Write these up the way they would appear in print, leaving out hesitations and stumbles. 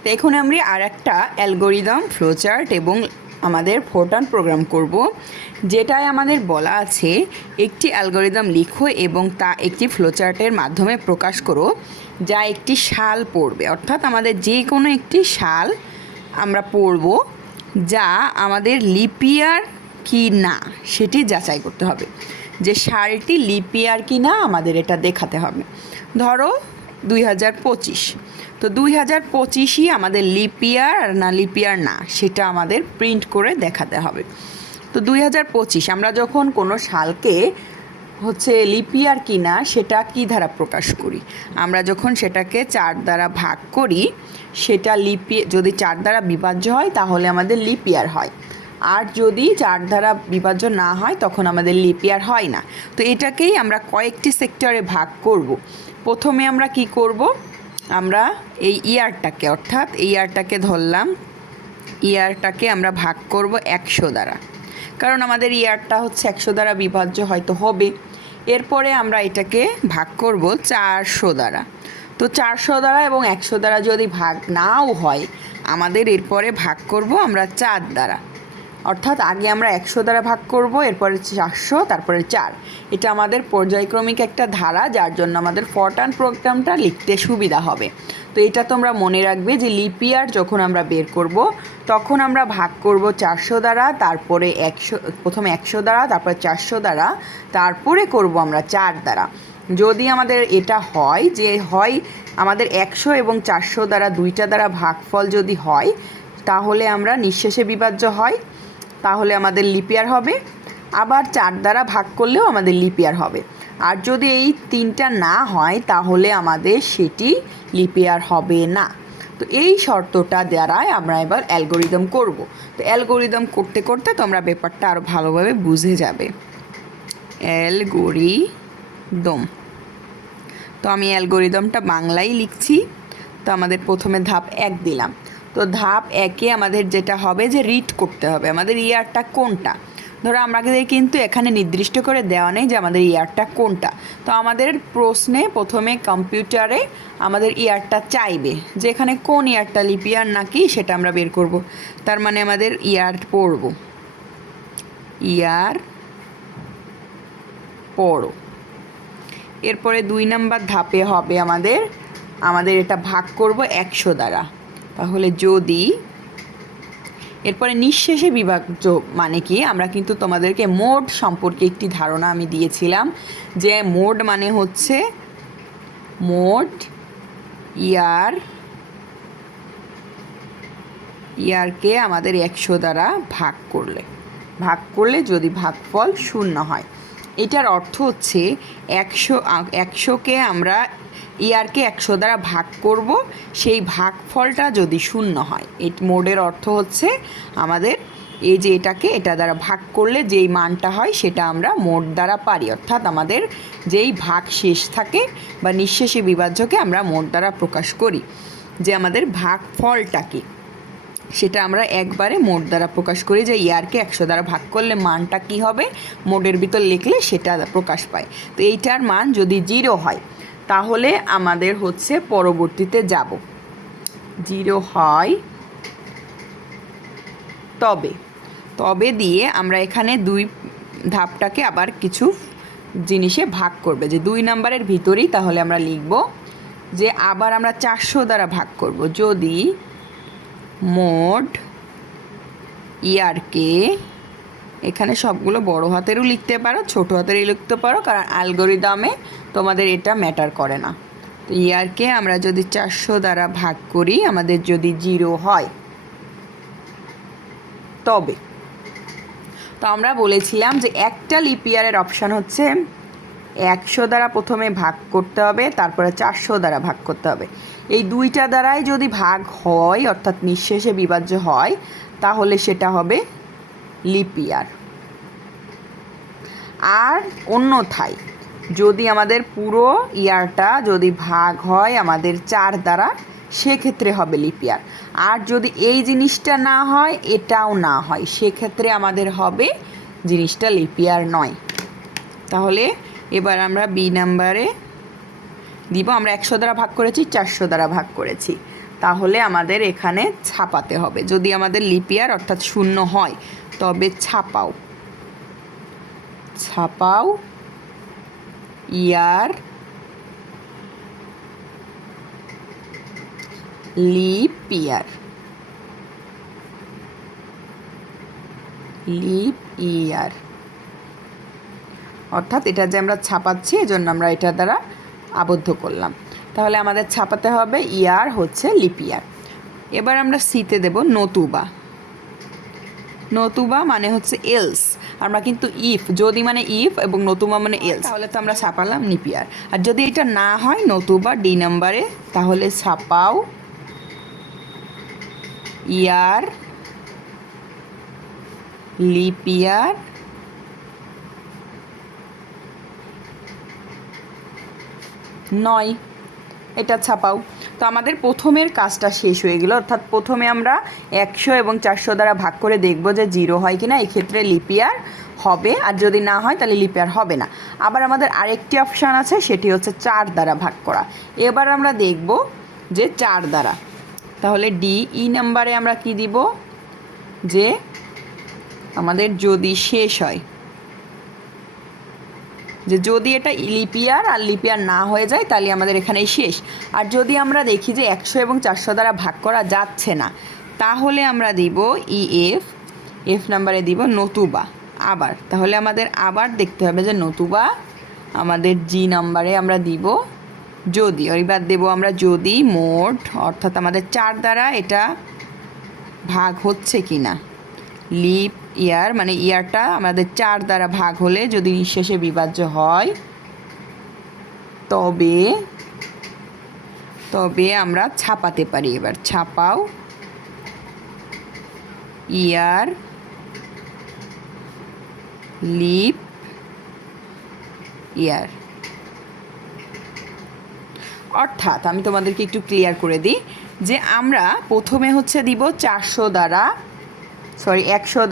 তো এখন আমরা আর একটা অ্যালগোরিদম ফ্লোচার্ট এবং আমাদের ফোরটার্ন প্রোগ্রাম করব, যেটায় আমাদের বলা আছে একটি অ্যালগোরিদম লিখো এবং তা একটি ফ্লোচার্টের মাধ্যমে প্রকাশ করো যা একটি সাল পড়বে। অর্থাৎ আমাদের যে কোনো একটি সাল আমরা পড়ব যা আমাদের লিপিয়ার কি না সেটি যাচাই করতে হবে, যে সালটি লিপিয়ার কি না আমাদের এটা দেখাতে হবে। ধরো 2025, তো 2025ই আমাদের লিপিয়ার আর না লিপিয়ার না সেটা আমাদের প্রিন্ট করে দেখাতে হবে। তো 2025 আমরা যখন কোনো সালকে লিপিয়ার কি না সেটা কি দ্বারা প্রকাশ করি, আমরা যখন সেটাকে 4 দ্বারা ভাগ করি সেটা যদি 4 দ্বারা বিভাজ্য হয় তাহলে আমাদের লিপিয়ার হয়, আর যদি 4 দ্বারা বিভাজ্য না হয় তখন আমাদের লিপিয়ার হয় না। তো এটাকেই আমরা কয়েকটি সেক্টরে ভাগ করব। প্রথমে আমরা কি করব, আমরা এই ইয়ারটাকে অর্থাৎ এই ইয়ারটাকে ধরলাম, ইয়ারটাকে আমরা ভাগ করব 100 দ্বারা, কারণ আমাদের ইয়ারটা 100 দ্বারা বিভাজ্য হয়তো হবে। এরপরে আমরা এটাকে ভাগ করব 400 দ্বারা। তো 400 দ্বারা এবং 100 দ্বারা যদি ভাগ নাও হয় আমাদের এরপরে ভাগ করব আমরা 4 দ্বারা, অর্থাৎ আগে আমরা 100 দ্বারা ভাগ করব, এরপরে 400, তারপরে 4। এটা আমাদের পর্যায়ক্রমিক একটা ধারা, যার জন্য আমাদের ফরটার্ন প্রোগ্রামটা লিখতে সুবিধা হবে। তো এটা তোমরা মনে রাখবে যে লিপিয়ার যখন আমরা বের করব তখন আমরা ভাগ করব 400 দ্বারা, তারপরে প্রথমে 100 দ্বারা, তারপরে 400 দ্বারা, তারপরে করব আমরা 4 দ্বারা। যদি আমাদের এটা হয় যে আমাদের 100 এবং 400 দ্বারা দুইটা দ্বারা ভাগফল যদি হয় তাহলে আমরা নিঃশেষে বিভাজ্য হয়, তাহলে আমাদের লিপিয়ার হবে। আবার 4 দ্বারা ভাগ করলেও আমাদের লিপিয়ার হবে। আর যদি এই তিনটা না হয় তাহলে আমাদের সেটি লিপিয়ার হবে না। তো এই শর্তটা দ্বারাই আমরা এবার অ্যালগোরিদম করব। তো অ্যালগোরিদম করতে করতে তোমরা ব্যাপারটা আরও ভালোভাবে বুঝে যাবে। অ্যালগোরিদম, তো আমি অ্যালগোরিদমটা বাংলায় লিখছি। তো আমাদের প্রথমে ধাপ 1 দিলাম। তো ধাপ 1-এ আমাদের যেটা হবে যে রিড করতে হবে আমাদের ইয়ারটা কোনটা। ধরো আমাদের কিন্তু এখানে নির্দিষ্ট করে দেওয়া নেই যে আমাদের ইয়ারটা কোনটা। তো আমাদের প্রশ্নে প্রথমে কম্পিউটারে আমাদের ইয়ারটা চাইবে যে এখানে কোন ইয়ারটা লিপিয়ার নাকি সেটা আমরা বের করব। তার মানে আমাদের ইয়ার পড়ব, ইয়ার পড়ো। এরপরে 2 নাম্বার ধাপে হবে আমাদের এটা ভাগ করব 100 দ্বারা। তাহলে যদি এরপরে নিঃশেষে বিভাজ্য মানে কি, আমরা কিন্তু তোমাদেরকে মোড সম্পর্কে একটি ধারণা আমি দিয়েছিলাম যে মোড মানে হচ্ছে মোড ইয়ারকে আমাদের 100 দ্বারা ভাগ করলে যদি ভাগফল 0 হয়, এটার অর্থ হচ্ছে 100কে আমরা ইয়ারকে 100 দ্বারা ভাগ করব, সেই ভাগফলটা যদি 0 হয়। এই মোডের অর্থ হচ্ছে আমাদের এই যে এটা দ্বারা ভাগ করলে যেই মানটা হয় সেটা আমরা মোড দ্বারা পারি, অর্থাৎ আমাদের যেই ভাগ শেষ থাকে বা নিঃশেষে বিভাজ্যকে আমরা মোড দ্বারা প্রকাশ করি, যে আমাদের ভাগফলটা কি সেটা আমরা একবারে মোড দ্বারা প্রকাশ করি, যে ইয়ারকে 100 দ্বারা ভাগ করলে মানটা কি হবে মোডের ভিতর লিখলে সেটা প্রকাশ পায়। তো এইটার মান যদি 0 হয় তাহলে আমাদের পরবর্তীতে যাব 0 হয় তবে দিয়ে আমরা এখানে 2 ধাপটাকে আবার কিছু জিনিসে ভাগ করবে, যে 2 নাম্বারের ভিতরেই তাহলে আমরা লিখব যে আবার আমরা 400 দ্বারা ভাগ করব যদি মোড ইয়ারকে, এখানে সবগুলো বড় হাতেরও লিখতে পারো ছোট হাতেরই লিখতে পারো, কারণ অ্যালগোরিদমে তোমাদের এটা ম্যাটার করে না। তো ইয়ারকে আমরা যদি 400 দ্বারা ভাগ করি আমাদের যদি 0 হয় তবে, তো আমরা বলেছিলাম যে একটা লিপিয়ারের অপশান হচ্ছে 100 দ্বারা প্রথমে ভাগ করতে হবে, তারপরে 400 দ্বারা ভাগ করতে হবে। এই দুইটা দ্বারাই যদি ভাগ হয় অর্থাৎ নিঃশেষে বিভাজ্য হয় তাহলে সেটা হবে লিপিয়ার। আর অন্যথায় যদি আমাদের পুরো ইয়ারটা যদি ভাগ হয় আমাদের 4 দ্বারা সেক্ষেত্রে হবে লিপিয়ার। আর যদি এই জিনিসটা না হয় এটাও না হয় সেক্ষেত্রে আমাদের হবে জিনিসটা লিপিয়ার নয়। তাহলে এবার আমরা বি নাম্বারে দিব। আমরা 100 দ্বারা ভাগ করেছি, 400 দ্বারা ভাগ করেছি, তাহলে আমাদের এখানে ছাপাতে হবে। যদি আমাদের লিপ ইয়ার অর্থাৎ 0 হয় তবে ছাপাও ইয়ার লিপ ইয়ার অর্থাৎ এটা যে আমরা ছাপাচ্ছি এজন্য আমরা এটা দ্বারা আবদ্ধ করলাম। তাহলে আমাদের ছাপাতে হবে ইয়ার হচ্ছে লিপ ইয়ার। এবার আমরা সিতে দেব নতুবা মানে হচ্ছে এলস। আমরা কিন্তু ইফ, যদি মানে ইফ এবং নতুবা মানে এলস, তাহলে তো আমরা ছাপালাম লিপ ইয়ার। আর যদি এটা না হয় নতুবা ডি নাম্বারে, তাহলে ছাপাও ইয়ার লিপ ইয়ার নয়, এটা ছাপাও। তো আমাদের প্রথমের কাজটা শেষ হয়ে গেল, অর্থাৎ প্রথমে আমরা 100 এবং 400 দ্বারা ভাগ করে দেখব যে 0 হয় কিনা। এই ক্ষেত্রে লিপ ইয়ার হবে, আর যদি না হয় তাহলে লিপ ইয়ার হবে না। আবার আমাদের আরেকটি অপশান আছে, সেটি হচ্ছে 4 দ্বারা ভাগ করা। এবার আমরা দেখব যে 4 দ্বারা, তাহলে ই নাম্বারে আমরা কি দিব, যে আমাদের যদি শেষ হয়, যে যদি এটা লিপ ইয়ার আর লিপ ইয়ার না হয়ে যায় তাহলে আমাদের এখানেই শেষ। আর যদি আমরা দেখি যে 100 এবং 400 দ্বারা ভাগ করা যাচ্ছে না, তাহলে আমরা দিব এফ নাম্বারে দিব নতুবা আবার। তাহলে আমাদের আবার দেখতে হবে যে নতুবা আমাদের জি নাম্বারে আমরা দিব যদি, এবার দেব আমরা যদি মোট, অর্থাৎ আমাদের 4 দ্বারা এটা ভাগ হচ্ছে কি না। লিপ ইয়ার মানে ইয়ারটা আমাদের 4 দ্বারা ভাগ হলে যদি শেষে বিভাজ্য হয় তবে আমরা ছাপাতে পারি। এবার ছাপাও ইয়ার লিপ ইয়ার। অর্থাৎ আমি তোমাদেরকে একটু ক্লিয়ার করে দিই যে আমরা প্রথমে হচ্ছে দিব 100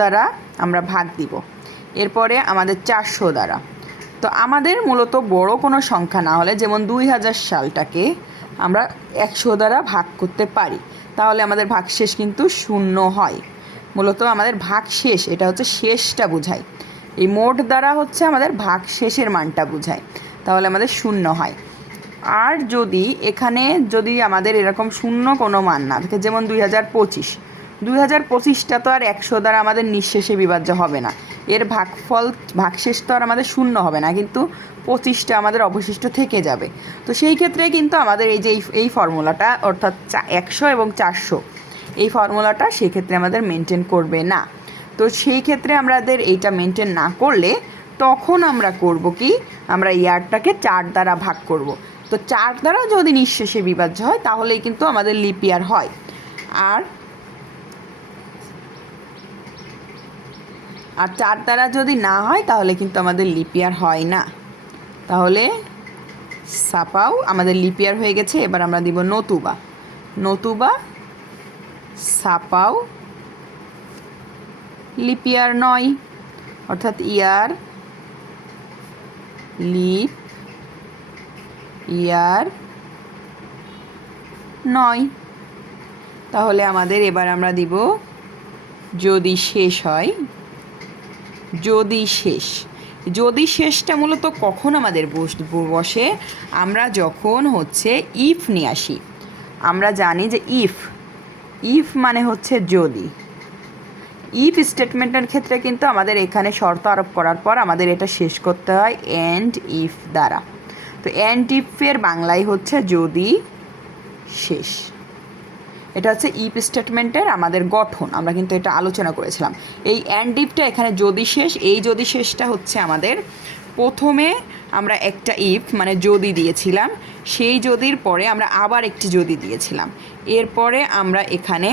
দ্বারা আমরা ভাগ দিব, এরপরে আমাদের 400 দ্বারা। তো আমাদের মূলত বড় কোনো সংখ্যা না হলে, যেমন 2000 সালটাকে আমরা 100 দ্বারা ভাগ করতে পারি, তাহলে আমাদের ভাগশেষ কিন্তু 0 হয়। মূলত আমাদের ভাগশেষ, এটা হচ্ছে শেষটা বোঝায়। এই মোট দ্বারা হচ্ছে আমাদের ভাগশেষের মানটা বোঝায়, তাহলে আমাদের 0 হয়। আর যদি এখানে যদি আমাদের এরকম 0 কোনো মান না থাকে, যেমন 2025টা তো আর 100 দ্বারা আমাদের নিঃশেষে বিভাজ্য হবে না, এর ভাগশেষ তো আর আমাদের 0 হবে না, কিন্তু 25টা আমাদের অবশিষ্ট থেকে যাবে। তো সেই ক্ষেত্রে কিন্তু আমাদের এই যে এই ফর্মুলাটা, অর্থাৎ 100 এবং 400, এই ফর্মুলাটা সেক্ষেত্রে আমাদের মেনটেন করবে না। তো সেই ক্ষেত্রে আমাদের এইটা মেনটেন না করলে তখন আমরা করব কি, আমরা ইয়ারটাকে 4 দ্বারা ভাগ করব। তো 4 দ্বারা যদি নিঃশেষে বিভাজ্য হয় তাহলেই কিন্তু আমাদের লিপ ইয়ার হয়। আর 4 দ্বারা যদি না হয় তাহলে কিন্তু আমাদের লিপ ইয়ার হয় না। তাহলে ছাপাও আমাদের লিপ ইয়ার হয়ে গেছে। এবার আমরা দিব নতুবা ছাপাও লিপ ইয়ার নয়, অর্থাৎ ইয়ার লিপ ইয়ার নয়। তাহলে আমাদের এবার আমরা দিব যদি শেষ হয়। যদি শেষটা মূলত কখন আমাদের বসে, আমরা যখন হচ্ছে ইফ নিয়ে আসি। আমরা জানি যে ইফ মানে হচ্ছে যদি। ইফ স্টেটমেন্টের ক্ষেত্রে কিন্তু আমাদের এখানে শর্ত আরোপ করার পর আমাদের এটা শেষ করতে হয় এন্ড ইফ দ্বারা। তো এন্ড ইফের বাংলায় হচ্ছে যদি শেষ। এটা হচ্ছে ইফ স্টেটমেন্টের আমাদের গঠন, আমরা কিন্তু এটা আলোচনা করেছিলাম। এই অ্যান্ড ইফটা এখানে যদি শেষ, এই যদি শেষটা হচ্ছে আমাদের প্রথমে আমরা একটা ইফ মানে যদি দিয়েছিলাম, সেই যদির পরে আমরা আবার একটি যদি দিয়েছিলাম, এরপরে আমরা এখানে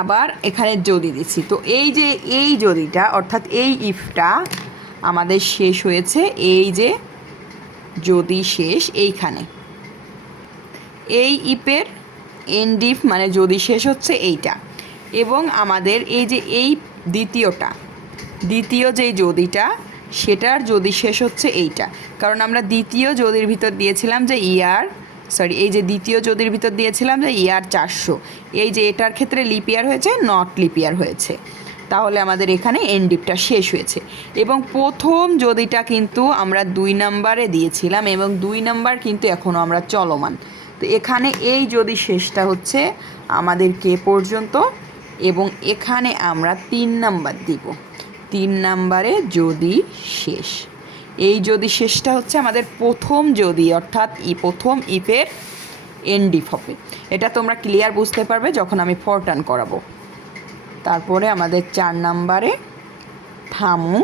আবার এখানে যদি দিচ্ছি। তো এই যে এই যদিটা অর্থাৎ এই ইফটা আমাদের শেষ হয়েছে এই যে যদি শেষ এইখানে। এই ইফের এন্ড ইফ মানে যদি শেষ হচ্ছে এইটা, এবং আমাদের এই যে এই দ্বিতীয় যেই যদিটা সেটার যদি শেষ হচ্ছে এইটা, কারণ আমরা দ্বিতীয় যদির ভিতর দিয়েছিলাম যে এই যে দ্বিতীয় যদির ভিতর দিয়েছিলাম যে ইয়ার 400, এই যে এটার ক্ষেত্রে লিপ ইয়ার হয়েছে, নট লিপ ইয়ার হয়েছে, তাহলে আমাদের এখানে এনডিপটা শেষ হয়েছে। এবং প্রথম যদিটা কিন্তু আমরা 2 নম্বরে দিয়েছিলাম এবং 2 নম্বর কিন্তু এখনও আমরা চলমান। তো এখানে এই যদি শেষটা হচ্ছে আমাদের কে পর্যন্ত, এবং এখানে আমরা 3 নাম্বার দিব, 3 নাম্বারে যদি শেষ। এই যদি শেষটা হচ্ছে আমাদের প্রথম যদি, অর্থাৎ প্রথম ইফের এনডিপ হবে। এটা তোমরা ক্লিয়ার বুঝতে পারবে যখন আমি ফর টার্ন করাবো। তারপরে আমাদের 4 নাম্বারে থামু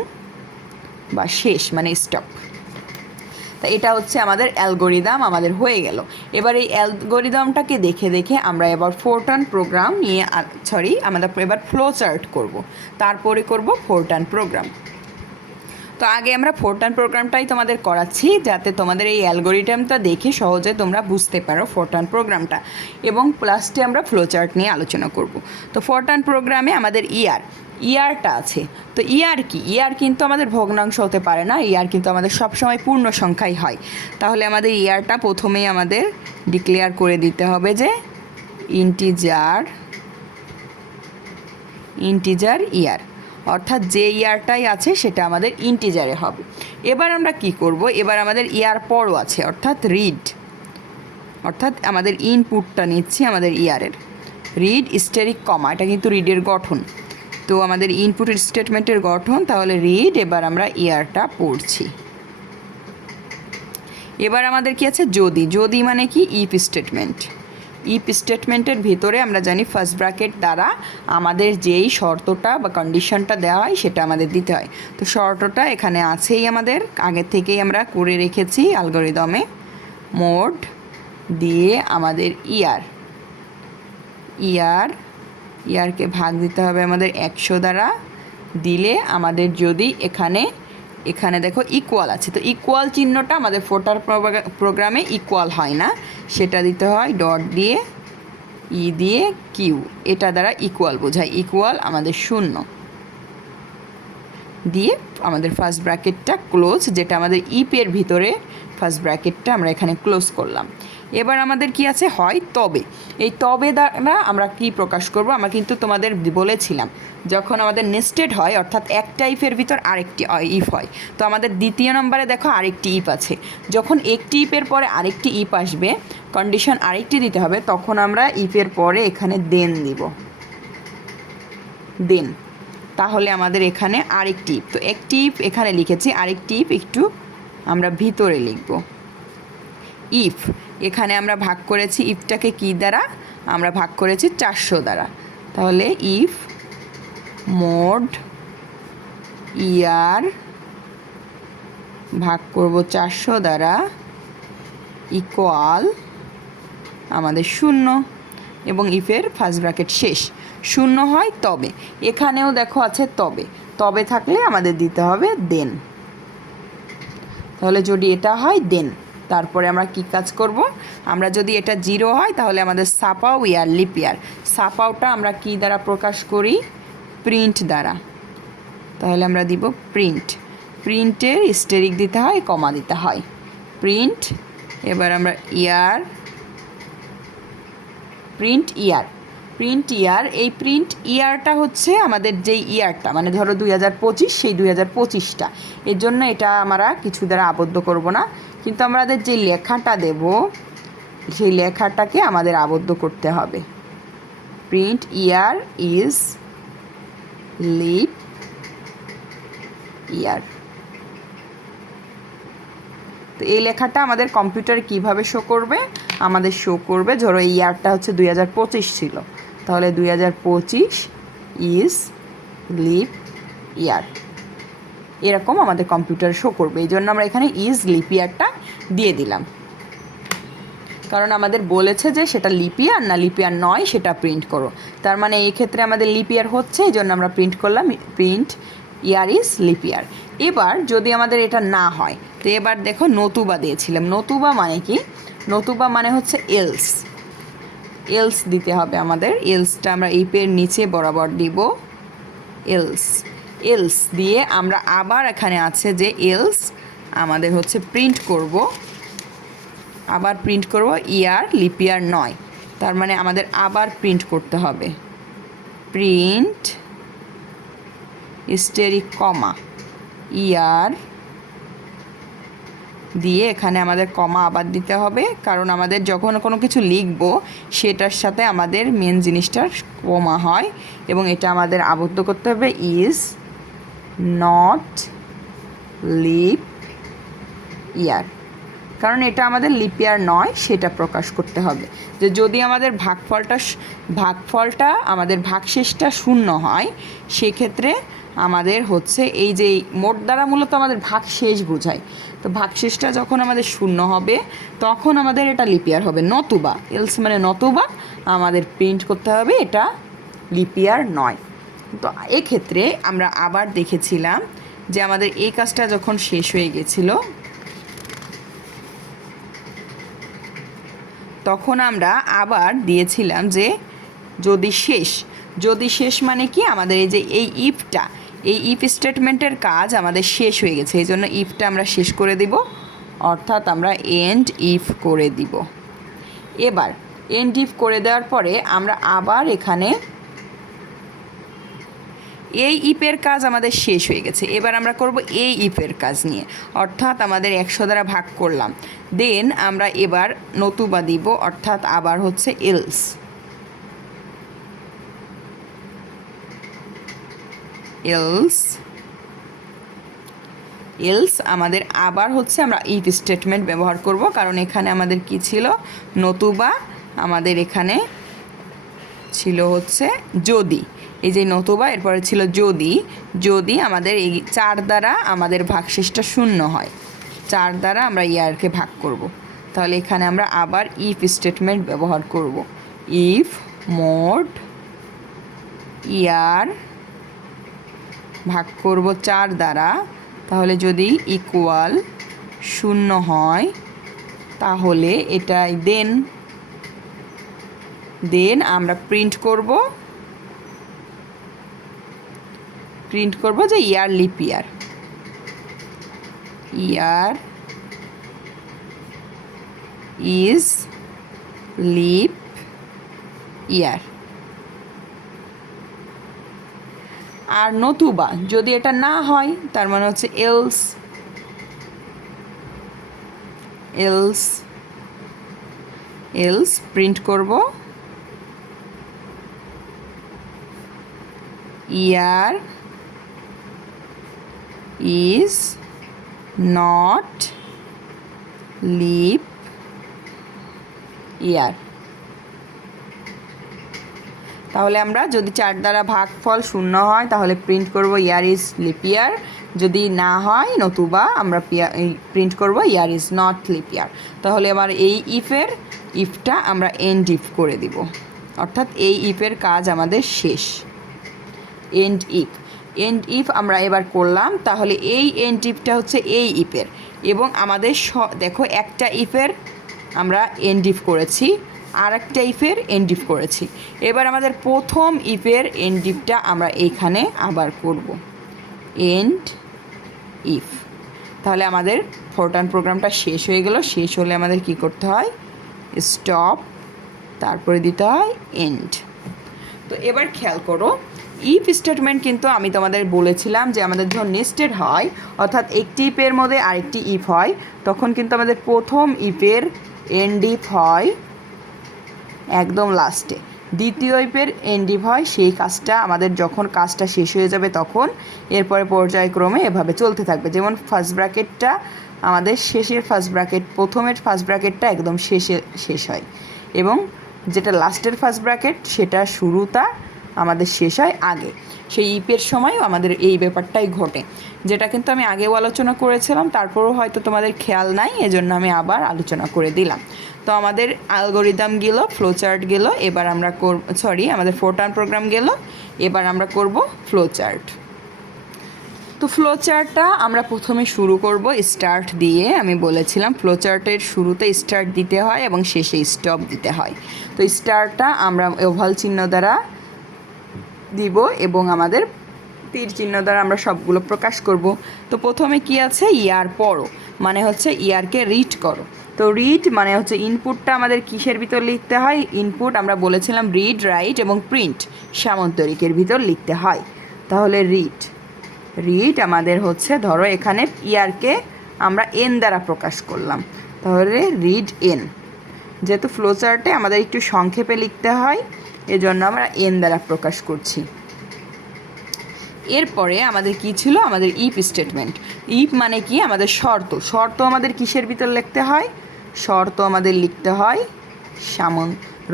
বা শেষ মানে স্টপ। তা এটা হচ্ছে আমাদের অ্যালগোরিদম আমাদের হয়ে গেল। এবার এই অ্যালগোরিদমটাকে দেখে দেখে আমরা এবার ফোর টার্ন প্রোগ্রাম নিয়ে আমাদের এবার ফ্লো চার্ট করব, তারপরে করব ফোর টার্ন প্রোগ্রাম। তো আগে আমরা ফোর টার্ন প্রোগ্রামটাই তোমাদের করাচ্ছি, যাতে তোমাদের এই অ্যালগোরিদমটা দেখে সহজে তোমরা বুঝতে পারো ফোর টার্ন প্রোগ্রামটা, এবং লাস্টে আমরা ফ্লো চার্ট নিয়ে আলোচনা করব। তো ফোর টার্ন প্রোগ্রামে আমাদের ইয়ারটা আছে। তো ইয়ার কি? ইয়ার কিন্তু আমাদের ভগ্নাংশ হতে পারে না, ইয়ার কিন্তু আমাদের সবসময় পূর্ণ সংখ্যাই হয়। তাহলে আমাদের ইয়ারটা প্রথমেই আমাদের ডিক্লেয়ার করে দিতে হবে যে ইন্টিজার ইয়ার, অর্থাৎ যে ইয়ারটাই আছে সেটা আমাদের ইন্টিজারে হবে। এবার আমরা কি করব, এবার আমাদের ইয়ার পরও আছে, অর্থাৎ আমাদের ইনপুটটা নিচ্ছি আমাদের ইয়ারের রিড স্টেরিক কমা, এটা কিন্তু রিডের গঠন। তো আমাদের ইনপুট স্টেটমেন্টের গঠন, তাহলে রিড, এবার আমরা ইয়ারটা পড়ছি। এবার আমাদের কি আছে, যদি মানে কি ইফ স্টেটমেন্টের ভিতরে আমরা জানি ফার্স্ট ব্র্যাকেট দ্বারা আমাদের যেই শর্তটা বা কন্ডিশনটা দেওয়া হয় সেটা আমাদের দিতে হয়। তো শর্তটা এখানে আছেই, আমাদের আগে থেকেই আমরা করে রেখেছি অ্যালগরিদমে। মোড দিয়ে আমাদের ইয়ারকে ভাগ দিতে হবে আমাদের 100 দ্বারা, দিলে আমাদের যদি এখানে দেখো ইকুয়াল আছে, তো ইকুয়াল চিহ্নটা আমাদের ফোটার প্রোগ্রামে ইকুয়াল হয় না, সেটা দিতে হয় ডট দিয়ে কিউ, এটা দ্বারা ইকুয়াল বোঝায়, ইকুয়াল আমাদের 0 দিয়ে আমাদের ফার্স্ট ব্র্যাকেটটা ক্লোজ, যেটা আমাদের ইপের ভিতরে ফার্স্ট ব্র্যাকেটটা আমরা এখানে ক্লোজ করলাম। এবার আমাদের কি আছে, হয় তবে। এই তবে দ্বারা আমরা কি প্রকাশ করব, আমরা কিন্তু তোমাদের বলেছিলাম যখন আমাদের নেস্টেড হয়, অর্থাৎ একটা ইফের ভিতর আরেকটি ইফ হয়, তো আমাদের দ্বিতীয় নম্বরে দেখো আরেকটি ইফ আছে, যখন একটি ইফের পরে আরেকটি ইফ আসবে, কন্ডিশন আরেকটি দিতে হবে, তখন আমরা ইফের পরে এখানে দেন দিব, তাহলে আমাদের এখানে আরেকটি ইফ, তো একটি ইফ এখানে লিখেছি, আরেকটি ইফ একটু আমরা ভিতরে লিখব। ইফ এখানে আমরা ভাগ করেছি ইফটাকে কি দ্বারা, আমরা ভাগ করেছি 400 দ্বারা, তাহলে ইফ মোড ইয়ার ভাগ করব 400 দ্বারা ইকুয়াল আমাদের 0, এবং ইফের ফার্স্ট ব্র্যাকেট শেষ 0 হয় তবে। এখানেও দেখো আছে তবে থাকলে আমাদের দিতে হবে দেন, তাহলে যদি এটা হয় দেন, তারপরে আমরা কি কাজ করব, আমরা যদি এটা 0 হয় তাহলে আমাদের সাপাও ইয়ার লিপ ইয়ার, সাপাওটা আমরা কি দ্বারা প্রকাশ করি, প্রিন্ট দ্বারা, তাহলে আমরা দিব প্রিন্টের স্টেরিক দিতে হয়, কমা দিতে হয়, প্রিন্ট। এবার আমরা প্রিন্ট ইয়ার, এই প্রিন্ট ইয়ারটা হচ্ছে আমাদের যেই ইয়ারটা, মানে ধরো 2025, সেই 2025টা, এর জন্য এটা আমরা কিছু দ্বারা আবদ্ধ করব না, কিন্তু আমাদের যে লেখাটা দেব সেই লেখাটাকে আমাদের আবদ্ধ করতে হবে। প্রিন্ট ইয়ার ইজ লিপ ইয়ার। তো এই লেখাটা আমাদের কম্পিউটারে কিভাবে শো করবে, আমাদের শো করবে, ধরো এই ইয়ারটা হচ্ছে 2025 ছিল, তাহলে 2025 ইজ লিপ ইয়ার, এরকম আমাদের কম্পিউটারে শো করবে। এই জন্য আমরা এখানে ইজ লিপ ইয়ারটা দিয়ে দিলাম, কারণ আমাদের বলেছে যে সেটা লিপ ইয়ার না লিপ ইয়ার নয় সেটা প্রিন্ট করো, তার মানে এই ক্ষেত্রে আমাদের লিপ ইয়ার হচ্ছে, এই জন্য আমরা প্রিন্ট করলাম প্রিন্ট ইয়ার ইজ লিপ ইয়ার। এবার যদি আমাদের এটা না হয়, তো এবার দেখো নতুবা দিয়েছিলাম, নতুবা মানে কি, নতুবা মানে হচ্ছে এলস দিতে হবে আমাদের, এলসটা আমরা ইপের নিচে বরাবর দিব, এলস এলস দিয়ে আমরা আবার এখানে আছে যে এলস আমাদের হচ্ছে প্রিন্ট করব, আবার প্রিন্ট করব ইয়ার লিপ ইয়ার নয়, তার মানে আমাদের আবার প্রিন্ট করতে হবে, প্রিন্ট স্টেরিক কমা ইয়ার দিয়ে এখানে আমাদের কমা আবার দিতে হবে, কারণ আমাদের যখন কোনো কিছু লিখব সেটার সাথে আমাদের মেন জিনিসটার কমা হয়, এবং এটা আমাদের আবদ্ধ করতে হবে ইজ নট লিপ ইয়ার, কারণ এটা আমাদের লিপ ইয়ার নয় সেটা প্রকাশ করতে হবে। যে যদি আমাদের ভাগফলটা আমাদের ভাগশেষটা শূন্য হয়, সেক্ষেত্রে আমাদের হচ্ছে এই যে মোট দ্বারা মূলত আমাদের ভাগশেষ বোঝায়, তো ভাগশেষটা যখন আমাদের শূন্য হবে তখন আমাদের এটা লিপ ইয়ার হবে, নতুবা এলস মানে নতুবা আমাদের প্রিন্ট করতে হবে এটা লিপ ইয়ার নয়। তো এক্ষেত্রে আমরা আবার দেখেছিলাম যে আমাদের এই কাজটা যখন শেষ হয়ে গেছিলো তখন আমরা আবার দিয়েছিলাম যে যদি শেষ মানে কি আমাদের এই যে এই ইফ স্টেটমেন্টের কাজ আমাদের শেষ হয়ে গেছে, এই জন্য ইফটা আমরা শেষ করে দিব, অর্থাৎ আমরা এন্ড ইফ করে দিব। এবার এন্ড ইফ করে দেওয়ার পরে আমরা আবার এখানে এই ইফের কাজ আমাদের শেষ হয়ে গেছে, এবার আমরা করব এই ইফের কাজ নিয়ে, অর্থাৎ আমাদের 100 দ্বারা ভাগ করলাম, দেন আমরা এবার নতুবা দিব, অর্থাৎ আবার হচ্ছে এলস, আমাদের আবার হচ্ছে আমরা ইফ স্টেটমেন্ট ব্যবহার করব, কারণ এখানে আমাদের কি ছিল, নতুবা আমাদের এখানে ছিল হচ্ছে যদি, এই যে নতুবা এরপরে ছিল যদি আমাদের এই 4 দ্বারা আমাদের ভাগশেষটা শূন্য হয়, 4 দ্বারা আমরা ইয়ারকে ভাগ করব, তাহলে এখানে আমরা আবার ইফ স্টেটমেন্ট ব্যবহার করব, ইফ মোড ইয়ার ভাগ করব 4 দ্বারা, তাহলে যদি ইকুয়াল শূন্য হয় তাহলে এটাই দেন আমরা প্রিন্ট করব যে year leap year is leap year. আর নতুবা যদি এটা না হয় তার মানে হচ্ছে এলস প্রিন্ট করব ইয়ার ইজ নট লিপ ইয়ার। তাহলে আমরা যদি 4 দ্বারা ভাগফল শূন্য হয় তাহলে প্রিন্ট করব ইয়ার ইজ লিপ ইয়ার, যদি না হয় নতুবা আমরা প্রিন্ট করব ইয়ার ইজ নট লিপ ইয়ার। তাহলে এবার এই ইফটা আমরা এন্ড ইফ করে দিব, অর্থাৎ এই ইফের কাজ আমাদের শেষ, এন্ড ইফ আমরা এবার করলাম, তাহলে এই এন্ড ইফটা হচ্ছে এই ইফের, এবং আমাদের দেখো একটা ইফের আমরা এন্ড ইফ করেছি, আর একটা ইফের এন্ড ইফ করেছি, এবার আমাদের প্রথম ইফের এন্ড ইফটা আমরা এইখানে আবার করব, এন্ড ইফ। তাহলে আমাদের ফোরটার্ন প্রোগ্রামটা শেষ হয়ে গেল, শেষ হলে আমাদের কি করতে হয়, স্টপ, তারপরে দিতে হয় এন্ড। তো এবার খেয়াল করো, ইফ স্টেটমেন্ট কিন্তু আমি তোমাদের বলেছিলাম যে আমাদের যখন নেস্টেড হয়, অর্থাৎ একটি ইফের মধ্যে আরেকটি ইফ হয়, তখন কিন্তু আমাদের প্রথম ইফের এন্ড ইফ হয় একদম লাস্টে, দ্বিতীয় ইফের এন্ড ইফ হয় সেই কাজটা আমাদের যখন কাজটা শেষ হয়ে যাবে তখন, এরপরে পর্যায়ক্রমে এভাবে চলতে থাকবে। যেমন ফার্স্ট ব্র্যাকেটটা আমাদের শেষের ফার্স্ট ব্র্যাকেট, প্রথমের ফার্স্ট ব্র্যাকেটটা একদম শেষ হয়, এবং যেটা লাস্টের ফার্স্ট ব্র্যাকেট সেটা শুরুটা আমাদের শেষ হয় আগে। সেই ইফের সময়ও আমাদের এই ব্যাপারটাই ঘটে, যেটা কিন্তু আমি আগেও আলোচনা করেছিলাম, তারপরেও হয়তো তোমাদের খেয়াল নাই, এজন্য আমি আবার আলোচনা করে দিলাম। তো আমাদের অ্যালগরিদম গেল, ফ্লোচার্ট গেল, এবার আমরা আমাদের ফোরটার্ন প্রোগ্রাম গেল, এবার আমরা করব ফ্লোচার্ট। তো ফ্লোচার্টটা আমরা প্রথমে শুরু করব স্টার্ট দিয়ে। আমি বলেছিলাম ফ্লোচার্টের শুরুতে স্টার্ট দিতে হয় এবং শেষে স্টপ দিতে হয়। তো স্টার্টটা আমরা ওভাল চিহ্ন দ্বারা দিব এবং আমাদের তীর চিহ্ন দ্বারা আমরা সবগুলো প্রকাশ করব। তো প্রথমে কি আছে, ইয়ার পড়ো, মানে হচ্ছে ইয়ারকে রিড করো। তো রিড মানে হচ্ছে ইনপুটটা আমাদের কিসের ভিতর লিখতে হয়, ইনপুট আমরা বলেছিলাম রিড, রাইট এবং প্রিন্ট সামন্তরিকের ভিতর লিখতে হয়। তাহলে রিড আমাদের হচ্ছে, ধরো এখানে ইয়ারকে আমরা এন দ্বারা প্রকাশ করলাম, তাহলে রিড এন। যেহেতু ফ্লোচার্টে আমাদের একটু সংক্ষেপে লিখতে হয়, এজন্য আমরা এন দ্বারা প্রকাশ করছি। এরপরে আমাদের কি ছিল, আমাদের ইফ স্টেটমেন্ট। ইফ মানে কি, আমাদের শর্ত আমাদের কিসের ভিতর লিখতে হয়, শর্ত আমাদের লিখতে হয়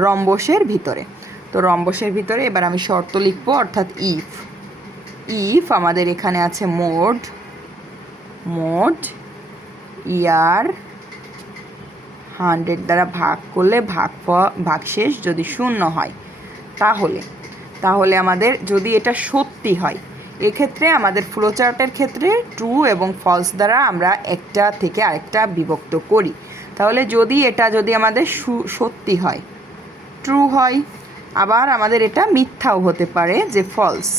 রম্বসের ভিতরে। তো রম্বসের ভিতরে এবার আমি শর্ত লিখবো, অর্থাৎ ইফ আমাদের এখানে আছে মোড ইয়ার 100 দ্বারা ভাগ করলে ভাগশেষ যদি 0 হয়, তাহলে আমাদের যদি এটা সত্যি হয়, এক্ষেত্রে আমাদের ফ্লোচার্টের ক্ষেত্রে ট্রু এবং ফলস দ্বারা আমরা একটা থেকে আরেকটা বিভক্ত করি। তাহলে যদি আমাদের সত্যি হয়, ট্রু হয়, আবার আমাদের এটা মিথ্যাও হতে পারে যে ফলস।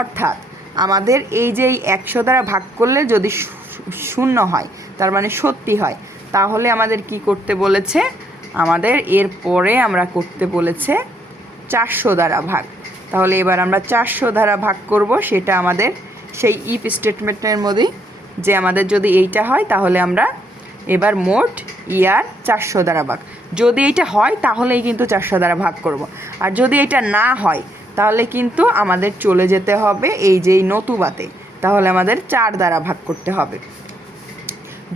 অর্থাৎ আমাদের এই যে 100 দ্বারা ভাগ করলে যদি 0 হয়, তার মানে সত্যি হয়, তাহলে আমাদের কি করতে বলেছে, আমাদের এরপরে আমরা করতে বলেছে 400 দ্বারা ভাগ। তাহলে এবার আমরা 400 দ্বারা ভাগ করব, সেটা আমাদের সেই ইফ স্টেটমেন্টের মধ্যেই, যে আমাদের যদি এইটা হয় তাহলে আমরা এবার মোট ইয়ার 400 দ্বারা ভাগ, যদি এইটা হয় তাহলেই কিন্তু 400 দ্বারা ভাগ করব। আর যদি এটা না হয় তাহলে কিন্তু আমাদের চলে যেতে হবে এই যে নতুবাতে, তাহলে আমাদের 4 দ্বারা ভাগ করতে হবে।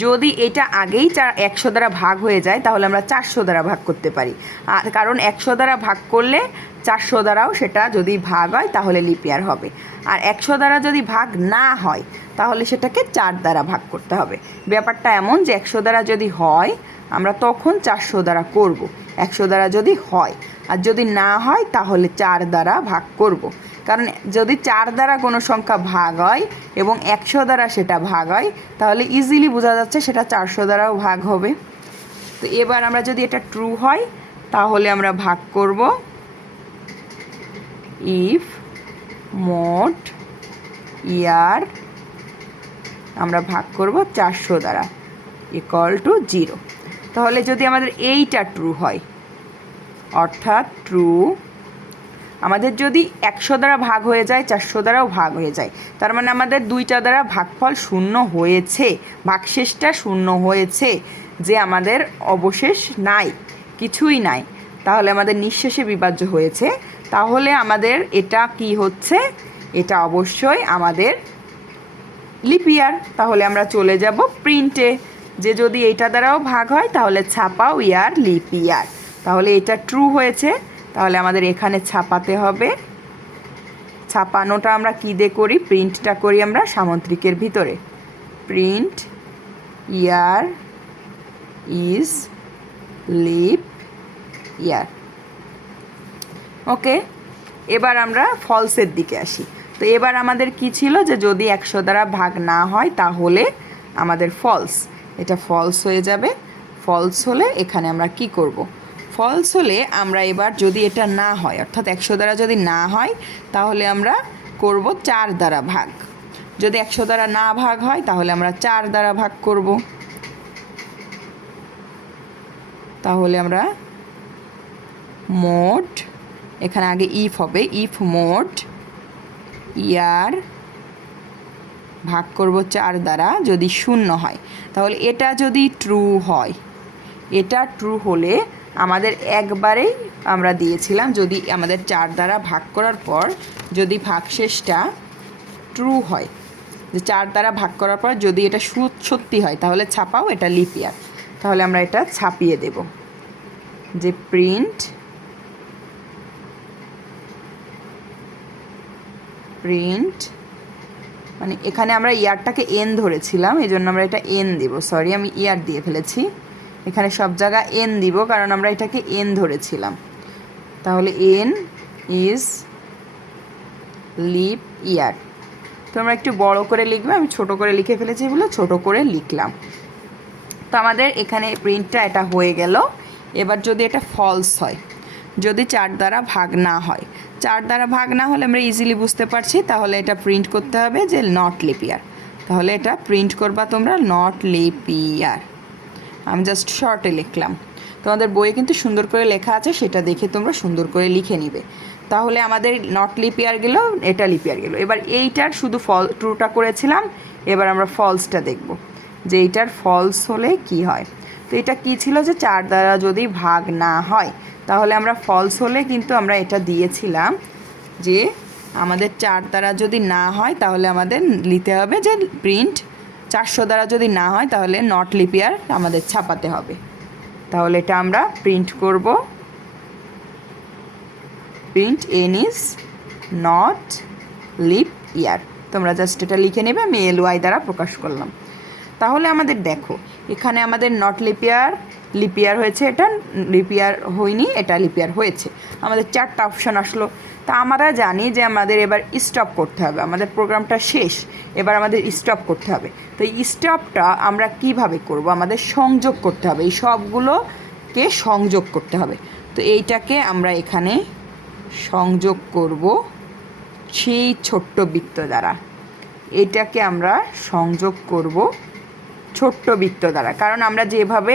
যদি এটা আগেই 100 দ্বারা ভাগ হয়ে যায় তাহলে আমরা 400 দ্বারা ভাগ করতে পারি। আর কারণ 100 দ্বারা ভাগ করলে 400 দ্বারাও সেটা যদি ভাগ হয় তাহলে লিপ ইয়ার হবে। আর 100 দ্বারা যদি ভাগ না হয় তাহলে সেটাকে 4 দ্বারা ভাগ করতে হবে। ব্যাপারটা এমন যে 100 দ্বারা যদি হয় আমরা তখন 400 দ্বারা করব, 100 দ্বারা যদি হয়। আর যদি না হয় তাহলে 4 দ্বারা ভাগ করব। কারণ যদি 4 দ্বারা কোনো সংখ্যা ভাগ হয় এবং 100 দ্বারা সেটা ভাগ হয়, তাহলে ইজিলি বোঝা যাচ্ছে সেটা 400 দ্বারাও ভাগ হবে। তো এবার আমরা যদি এটা ট্রু হয় তাহলে আমরা ভাগ করব ইফ মোড ইয়ার, আমরা ভাগ করব 400 দ্বারা ইকুয়াল টু 0। তাহলে যদি আমাদের এইটা ট্রু হয়, অর্থাৎ ট্রু, আমাদের যদি 100 দ্বারা ভাগ হয়ে যায় 400 দ্বারাও ভাগ হয়ে যায়, তার মানে আমাদের দুইটা দ্বারা ভাগফল 0 হয়েছে, ভাগশেষটা 0 হয়েছে, যে আমাদের অবশেষ নাই, কিছুই নাই, তাহলে আমাদের নিঃশেষে বিভাজ্য হয়েছে। তাহলে আমাদের এটা কি হচ্ছে, এটা অবশ্যই আমাদের লিপ ইয়ার। তাহলে আমরা চলে যাব প্রিন্টে, যে যদি এইটা দ্বারাও ভাগ হয় তাহলে ছাপাও ইয়ার লিপ ইয়ার। তাহলে এটা ট্রু হয়েছে, তাহলে আমাদের এখানে ছাপাতে হবে। ছাপানোটা আমরা কী দিয়ে করি, প্রিন্টটা করি আমরা সামন্ত্রিকের ভিতরে, print year is leap year. Okay, এবার আমরা ফলসের দিকে আসি। তো এবার আমাদের কি ছিল, যে যদি 100 দ্বারা ভাগ না হয় তাহলে আমাদের ফলস, এটা ফলস হয়ে যাবে। ফলস হলে এখানে আমরা কি করব, ফলস হলে আমরা এবার যদি এটা না হয়, অর্থাৎ 100 দ্বারা যদি না হয় তাহলে আমরা করব 4 দ্বারা ভাগ। যদি 100 দ্বারা না ভাগ হয় তাহলে আমরা 4 দ্বারা ভাগ করব। তাহলে আমরা মোড, এখানে আগে ইফ হবে, ইফ মোড ইয়ার ভাগ করব 4 দ্বারা যদি 0 হয়। তাহলে এটা যদি ট্রু হয়, এটা ট্রু হলে আমাদের একবারেই আমরা দিয়েছিলাম, যদি আমাদের 4 দ্বারা ভাগ করার পর যদি ভাগশেষটা ট্রু হয়, যে 4 দ্বারা ভাগ করার পর যদি এটা সত্যি হয় তাহলে ছাপাও এটা লিপ ইয়ার। তাহলে আমরা এটা ছাপিয়ে দেব, যে প্রিন্ট মানে এখানে আমরা ইয়ারটাকে এন ধরেছিলাম, এই জন্য আমরা এটা এন দিব, সরি আমি ইয়ার দিয়ে ফেলেছি, এখানে সব জায়গা এন দিব কারণ আমরা এটাকে এন ধরেছিলাম। তাহলে এন ইজ লিপ ইয়ার। তো আমরা একটু বড় করে লিখবো, আমি ছোট করে লিখে ফেলেছি বলে ছোট করে লিখলাম। তো আমাদের এখানে প্রিন্টটা এটা হয়ে গেল। এবার যদি এটা ফলস হয়, যদি 4 দ্বারা ভাগ না হয়, 4 দ্বারা ভাগ না হলে আমরা ইজিলি বুঝতে পারছি, তাহলে এটা প্রিন্ট করতে হবে যে নট লিপ ইয়ার। তাহলে এটা প্রিন্ট করবা তোমরা নট লিপ ইয়ার। আমি জাস্ট শর্টে লিখলাম, তোমাদের বইয়ে কিন্তু সুন্দর করে লেখা আছে, সেটা দেখে তোমরা সুন্দর করে লিখে নিবে। তাহলে আমাদের নট লিপ ইয়ার গেল, এটা লিপ ইয়ার গেল। এবার এইটার শুধু ট্রুটা করেছিলাম, এবার আমরা ফলসটা দেখব যে এইটার ফলস হলে কি হয়। তো এটা কি ছিল যে 4 দ্বারা যদি ভাগ না হয়, তাহলে আমরা ফলস হলে কিন্তু আমরা এটা দিয়েছিলাম যে আমাদের 4 দ্বারা যদি না হয় তাহলে আমাদের নিতে হবে যে প্রিন্ট 400 দ্বারা যদি না হয় তাহলে নট লিপ ইয়ার আমাদের ছাপাতে হবে। তাহলে এটা আমরা প্রিন্ট করব, print N is not lip ইয়ার। তোমরা জাস্ট এটা লিখে নেবে, আমি LY দ্বারা প্রকাশ করলাম। তাহলে আমাদের দেখো এখানে আমাদের নট লিপ ইয়ার হয়েছে, এটা লিপ ইয়ার হয়নি, এটা লিপ ইয়ার হয়েছে। আমাদের 4টা অপশান আসলো। তা আমরা জানি যে আমাদের এবার স্টপ করতে হবে, আমাদের প্রোগ্রামটা শেষ, এবার আমাদের স্টপ করতে হবে। তো এই স্টপটা আমরা কিভাবে করব, আমাদের সংযোগ করতে হবে, এই সবগুলোকে সংযোগ করতে হবে। তো এইটাকে আমরা এখানে সংযোগ করব সেই ছোট্ট বৃত্ত দ্বারা, এটাকে আমরা সংযোগ করব ছোট্ট বৃত্ত দ্বারা। কারণ আমরা যেভাবে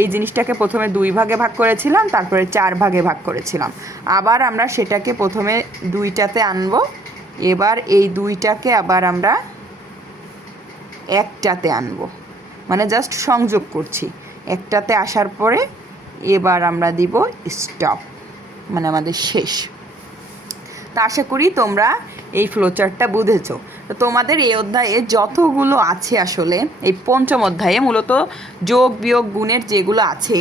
এই জিনিসটাকে প্রথমে 2 ভাগে ভাগ করেছিলাম, তারপরে 4 ভাগে ভাগ করেছিলাম, আবার আমরা সেটাকে প্রথমে 2টাতে আনব, এবার এই 2টাকে আবার আমরা 1টাতে আনব, মানে জাস্ট সংযোগ করছি। 1টাতে আসার পরে এবার আমরা দিব স্টপ, মানে আমাদের শেষ। তা আশা করি তোমরা এই ফ্লোচার্টটা বুঝেছো। তো তোমাদের এই অধ্যায়ে যতগুলো আছে, আসলে এই 5ম অধ্যায়ে মূলত যোগ বিয়োগ গুণের যেগুলো আছে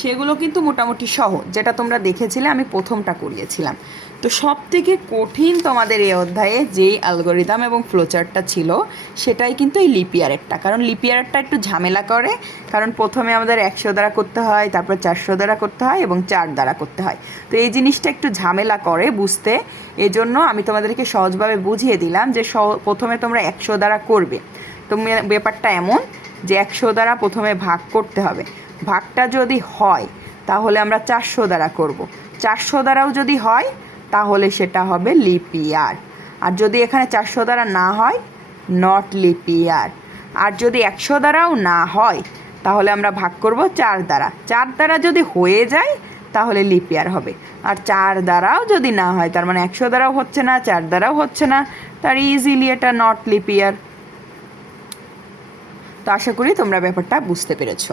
সেগুলো কিন্তু মোটামুটি সহজ, যেটা তোমরা দেখেছিলে আমি প্রথমটা করিয়েছিলাম। তো সব থেকে কঠিন তোমাদের এই অধ্যায়ে যেই অ্যালগরিদম এবং ফ্লোচার্টটা ছিল সেটাই কিন্তু এই লিপ ইয়ারেরটা। কারণ লিপ ইয়ারেরটা একটু ঝামেলা করে, কারণ প্রথমে আমাদের 100 দ্বারা করতে হয়, তারপর 400 দ্বারা করতে হয় এবং 4 দ্বারা করতে হয়। তো এই জিনিসটা একটু ঝামেলা করে বুঝতে, এজন্য আমি তোমাদেরকে সহজভাবে বুঝিয়ে দিলাম যে প্রথমে তোমরা 100 দ্বারা করবে। তো ব্যাপারটা এমন যে 100 দ্বারা প্রথমে ভাগ করতে হবে, ভাগটা যদি হয় তাহলে আমরা 400 দ্বারা করব, 400 দ্বারাও যদি হয় তাহলে সেটা হবে লিপ ইয়ার। আর যদি এখানে 400 দ্বারা না হয় নট লিপ ইয়ার। আর যদি 100 দ্বারাও না হয় তাহলে আমরা ভাগ করব 4 দ্বারা, 4 দ্বারা যদি হয়ে যায় তাহলে লিপ ইয়ার হবে। আর 4 দ্বারাও যদি না হয়, তার মানে 100 দ্বারাও হচ্ছে না, 4 দ্বারাও হচ্ছে না, তার ইজিলি এটা নট লিপ ইয়ার। তো আশা করি তোমরা ব্যাপারটা বুঝতে পেরেছো।